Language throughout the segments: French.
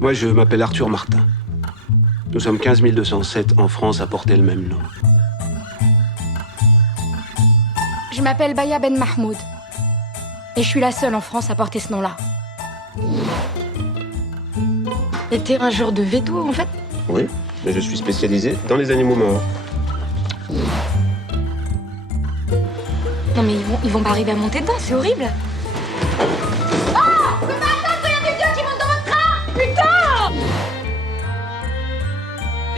Moi, je m'appelle Arthur Martin. Nous sommes 15 207 en France à porter le même nom. Je m'appelle Baya Ben Mahmoud. Et je suis la seule en France à porter ce nom-là. Et t'es un genre de veto, en fait? Oui, mais je suis spécialisé dans les animaux morts. Non mais ils vont pas arriver à monter dedans, c'est horrible. Oh! Je peux pas attendre qu'il y a des vieux qui montent dans votre train! Putain!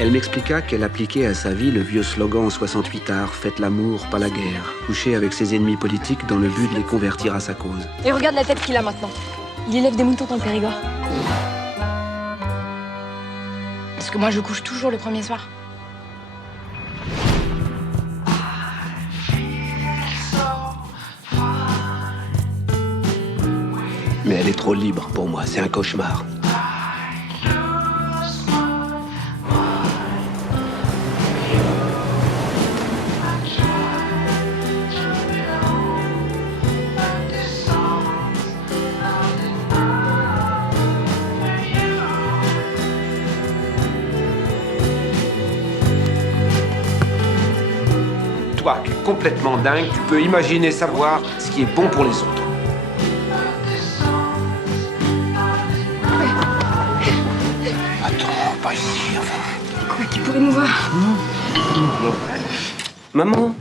Elle m'expliqua qu'elle appliquait à sa vie le vieux slogan 68 art, faites l'amour, pas la guerre, couché avec ses ennemis politiques dans le but de les convertir à sa cause. Et regarde la tête qu'il a maintenant. Il élève des moutons dans le Périgord. Parce que moi je couche toujours le premier soir. Mais elle est trop libre pour moi, c'est un cauchemar. Toi, qui es complètement dingue, tu peux imaginer savoir ce qui est bon pour les autres. Attends, pas ici, enfin. Quoi, qui pourrait nous voir? Maman